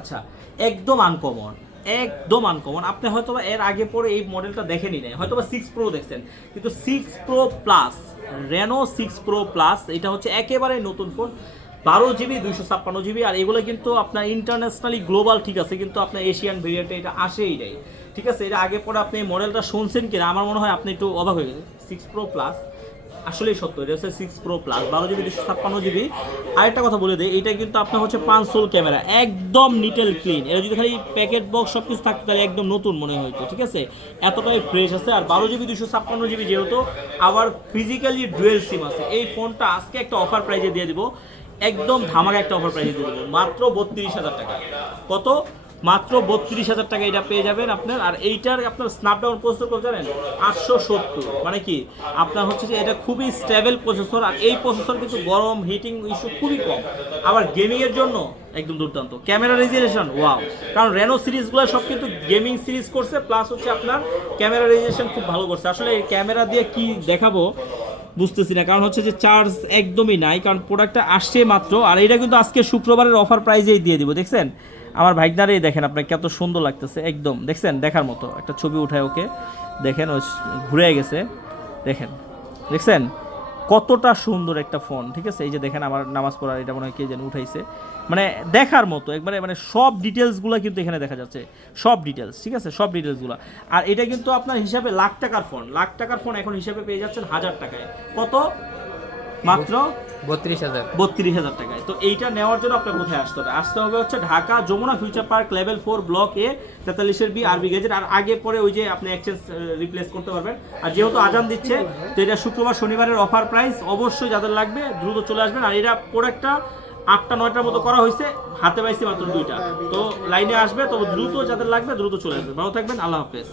আচ্ছা, একদম আনকমন, একদম আনকমন। আপনি হয়তো এর আগে পরে এই মডেলটা দেখেনি নাই, হয়তো 6 প্রো দেখছেন, কিন্তু 6 pro plus, Reno 6 pro plus, এটা হচ্ছে একেবারে নতুন ফোন। 12 জিবি 256 জিবি, আর এগুলো কিন্তু আপনার ইন্টারন্যাশনালি গ্লোবাল ঠিক আছে, কিন্তু আপনার এশিয়ান ভেরিয়েন্টে এটা আসেই নাই। ঠিক আছে, এটা আগে পরে আপনি এই মডেলটা শুনছেন কিনা আমার মনে হয় আপনি একটু অবাক হয়ে গেছেন। 6 প্রো প্লাস, আসলেই সত্য, এটা হচ্ছে 6 প্রো প্লাস, 12 জিবি 256 জিবি। আরেকটা কথা বলে দিই, এটা কিন্তু আপনার হচ্ছে 5 সোল ক্যামেরা, একদম নিটেল ক্লিন। এটা যদি খালি প্যাকেট বক্স সব কিছু থাকতে তাহলে একদম নতুন মনে হইতো। ঠিক আছে, এতটাই ফ্রেশ আছে। আর 12 জিবি 256 জিবি যেহেতু, আবার ফিজিক্যালি ডুয়েল সিম আছে। এই ফোনটা আজকে একটা অফার প্রাইজে দিয়ে দিব, একদম ধামাকা একটা অফার প্রাইজে দিয়ে দেবো, মাত্র 32,000 টাকা। কত? মাত্র 32,000 টাকা এটা পেয়ে যাবেন আপনার। আর এইটার আপনার স্ন্যাপড্রাগন প্রসেসর কত জানেন? 870। মানে কি আপনার হচ্ছে যে এটা খুবই স্টেবল প্রসেসর, আর এই প্রসেসর কিন্তু গরম হিটিং ইস্যু খুবই কম। আবার গেমিংয়ের জন্য একদম দুর্দান্ত। ক্যামেরা রেজুলেশন ওয়াও, কারণ রেনো সিরিজগুলো সব কিন্তু গেমিং সিরিজ করছে, প্লাস হচ্ছে আপনার ক্যামেরা রেজুলেশন খুব ভালো করছে। আসলে এই ক্যামেরা দিয়ে কি দেখাবো বুঝতেছি না, কারণ হচ্ছে যে চার্জ একদমই নাই, কারণ প্রোডাক্টটা আসছে মাত্র। আর এটা কিন্তু আজকে শুক্রবারের অফার প্রাইজেই দিয়ে দিব। দেখছেন আমার ভাইগনারেই দেখেন, আপনার কত সুন্দর লাগতেছে, একদম দেখছেন দেখার মতো। একটা ছবি উঠায় ওকে দেখেন, ও ঘুরে গেছে, দেখেন দেখছেন কতটা সুন্দর একটা ফোন। ঠিক আছে, এই যে দেখেন আমার নামাজ পড়ার এটা মনে হয় কে যেন উঠাইছে, মানে দেখার মতো একবারে, মানে সব ডিটেলসগুলো কিন্তু এখানে দেখা যাচ্ছে, সব ডিটেলস। ঠিক আছে, সব ডিটেলসগুলো। আর এটা কিন্তু আপনার হিসাবে লাখ টাকার ফোন, লাখ টাকার ফোন এখন হিসাবে পেয়ে যাচ্ছেন 1000 টাকায়। কত? মাত্র 32,000। 32,000 টাকায়। তো এইটা নেওয়ার জন্য আপনার কোথায় আসতে হবে? আসতে হবে হচ্ছে Dhaka Jamuna future park level 4 block A 43 R B gazette. আর আগে পরে ওই যে আপনি এক্সচেঞ্জ রিপ্লেস করতে পারবেন। আর যেহেতু আজান দিচ্ছে, তো এটা শুক্রবার শনিবারের অফার প্রাইস, অবশ্যই যাদের লাগবে দ্রুত চলে আসবেন। আর এটা প্রোডাক্টটা 8টা 9টার মতো করা হয়েছে, হাতে পাইছি মাত্র 2টা। তো লাইনে আসবে, তো দ্রুত যাদের লাগবে দ্রুত চলে আসবে। ভালো থাকবেন, আল্লাহ হাফেজ।